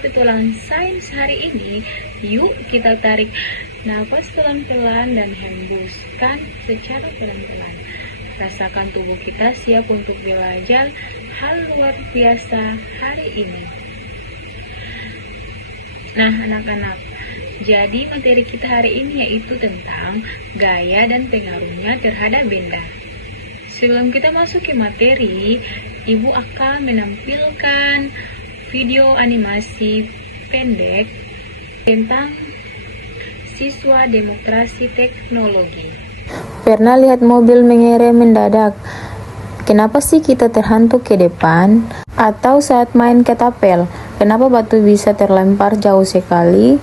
petualangan sains hari ini. Yuk kita tarik nafas pelan-pelan dan hembuskan secara pelan-pelan. Rasakan tubuh kita siap untuk belajar hal luar biasa hari ini. Nah anak-anak, jadi materi kita hari ini yaitu tentang gaya dan pengaruhnya terhadap benda. Sebelum kita masuk ke materi, Ibu akan menampilkan video animasi pendek tentang siswa demokrasi teknologi. Pernah lihat mobil mengerem mendadak? Kenapa sih kita terhantuk ke depan? Atau saat main ketapel, kenapa batu bisa terlempar jauh sekali?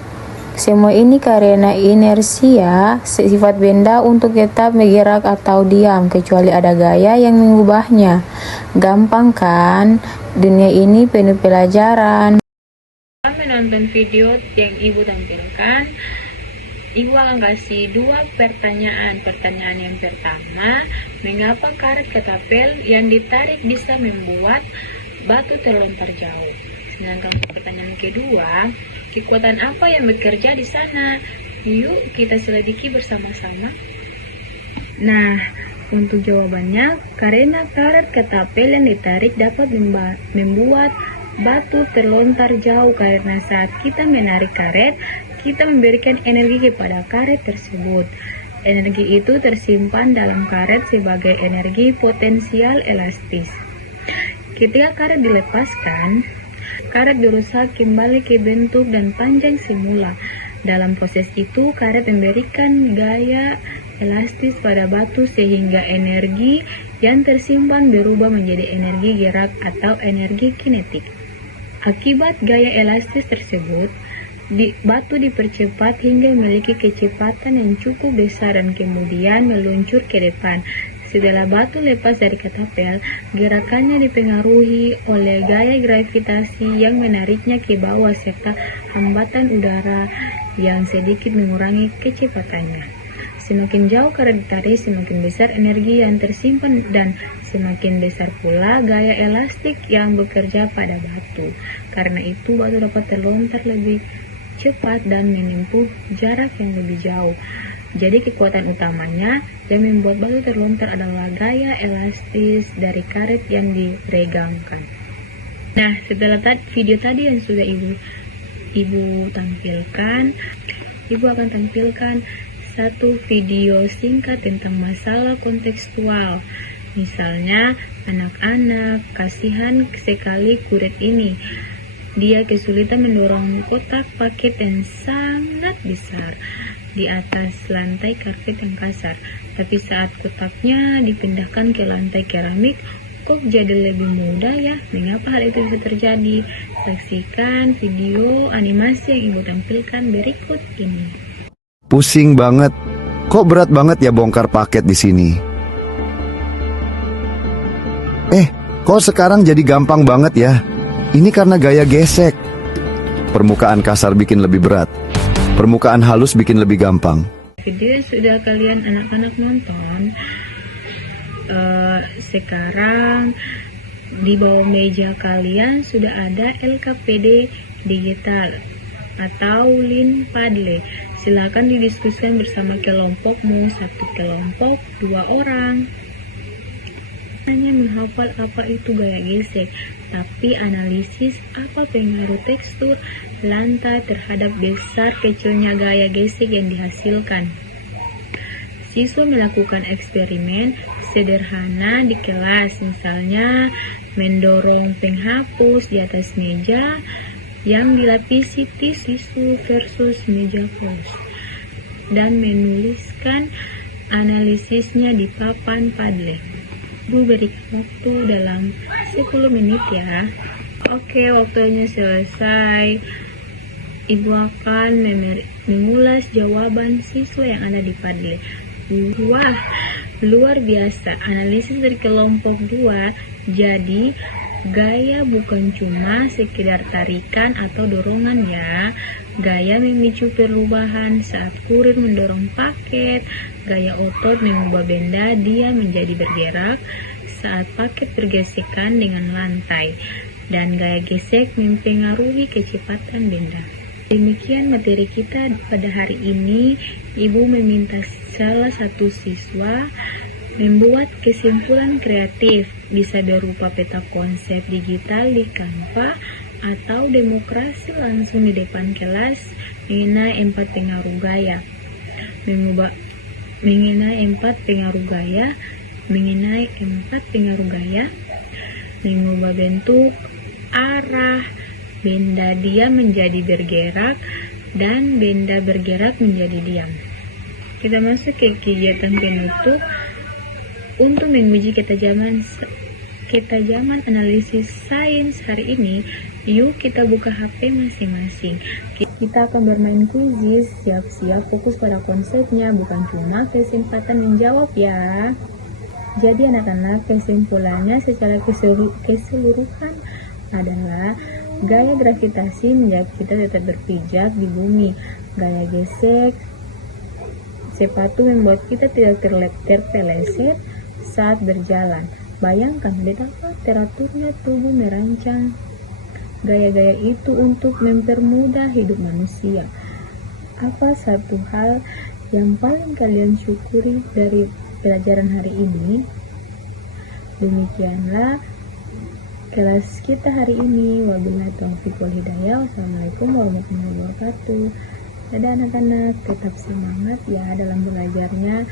Semua ini karena inersia sifat benda untuk tetap bergerak atau diam, kecuali ada gaya yang mengubahnya. Gampang kan? Dunia ini penuh pelajaran. Menonton video yang Ibu tampilkan, Ibu akan kasih 2 pertanyaan. Pertanyaan yang pertama, mengapa karet ketapel yang ditarik bisa membuat batu terlontar jauh? Sedangkan pertanyaan kedua, kekuatan apa yang bekerja di sana? Yuk kita selidiki bersama-sama. Nah, untuk jawabannya, karena karet ketapel yang ditarik dapat membuat batu terlontar jauh, karena saat kita menarik karet, kita memberikan energi kepada karet tersebut. Energi itu tersimpan dalam karet sebagai energi potensial elastis. Ketika karet dilepaskan, karet berusaha kembali ke bentuk dan panjang semula. Dalam proses itu, karet memberikan gaya elastis pada batu sehingga energi yang tersimpan berubah menjadi energi gerak atau energi kinetik. Akibat gaya elastis tersebut, batu dipercepat hingga memiliki kecepatan yang cukup besar dan kemudian meluncur ke depan. Setelah batu lepas dari ketapel, gerakannya dipengaruhi oleh gaya gravitasi yang menariknya ke bawah serta hambatan udara yang sedikit mengurangi kecepatannya. Semakin jauh karet ditarik, semakin besar energi yang tersimpan dan semakin besar pula gaya elastik yang bekerja pada batu. Karena itu, batu dapat terlontar lebih cepat dan menempuh jarak yang lebih jauh. Jadi kekuatan utamanya yang membuat batu terlontar adalah gaya elastis dari karet yang diregangkan. Nah, setelah video tadi yang sudah Ibu tampilkan, Ibu akan tampilkan satu video singkat tentang masalah kontekstual. Misalnya, anak-anak, kasihan sekali kuret ini. Dia kesulitan mendorong kotak paket yang sangat besar di atas lantai karpet yang kasar. Tapi saat kotaknya dipindahkan ke lantai keramik, kok jadi lebih mudah ya? Mengapa hal itu bisa terjadi? Saksikan video animasi yang Ibu tampilkan berikut ini. Pusing banget. Kok berat banget ya bongkar paket di sini? Kok sekarang jadi gampang banget ya? Ini karena gaya gesek. Permukaan kasar bikin lebih berat. Permukaan halus bikin lebih gampang. Video sudah kalian anak-anak nonton. Sekarang di bawah meja kalian sudah ada LKPD digital atau Lin Padle. Silakan didiskusikan bersama kelompokmu, 1 kelompok 2 orang. Hanya menghafal apa itu gaya gesek, tapi analisis apa pengaruh tekstur lantai terhadap besar kecilnya gaya gesek yang dihasilkan. Siswa melakukan eksperimen sederhana di kelas, misalnya mendorong penghapus di atas meja yang dilapisi tisu versus meja polos, dan menuliskan analisisnya di papan Padle. Ibu berikan waktu dalam 10 menit ya. Oke, waktunya selesai. Ibu akan mengulas jawaban siswa yang ada di Padle. Wah, luar biasa. Analisis dari kelompok 2. Jadi, gaya bukan cuma sekedar tarikan atau dorongan ya. Gaya memicu perubahan saat kurir mendorong paket. Gaya otot mengubah benda dia menjadi bergerak saat paket bergesekan dengan lantai. dan gaya gesek mempengaruhi kecepatan benda. Demikian materi kita pada hari ini. Ibu meminta salah satu siswa membuat kesimpulan kreatif, bisa berupa peta konsep digital di Canva atau demokrasi langsung di depan kelas mengenai 4 pengaruh gaya. Mengenai empat pengaruh gaya, mengubah bentuk, arah, benda diam menjadi bergerak, dan benda bergerak menjadi diam. Kita masuk ke kegiatan penutup. Untuk menguji ketajaman analisis sains hari ini, yuk kita buka HP masing-masing. Kita akan bermain kuis, siap-siap fokus pada konsepnya, bukan cuma kesempatan menjawab ya. Jadi anak-anak, kesimpulannya secara keseluruhan adalah gaya gravitasi menjadikan kita tetap berpijak di bumi. Gaya gesek sepatu membuat kita tidak terpeleset saat berjalan. Bayangkan betapa teraturnya tubuh merancang gaya-gaya itu untuk mempermudah hidup manusia. Apa satu hal yang paling kalian syukuri dari pelajaran hari ini? Demikianlah kelas kita hari ini. Wabillahi taufiq wal hidayah. Wassalamualaikum warahmatullahi wabarakatuh. Dadah anak-anak, tetap semangat ya dalam belajarnya.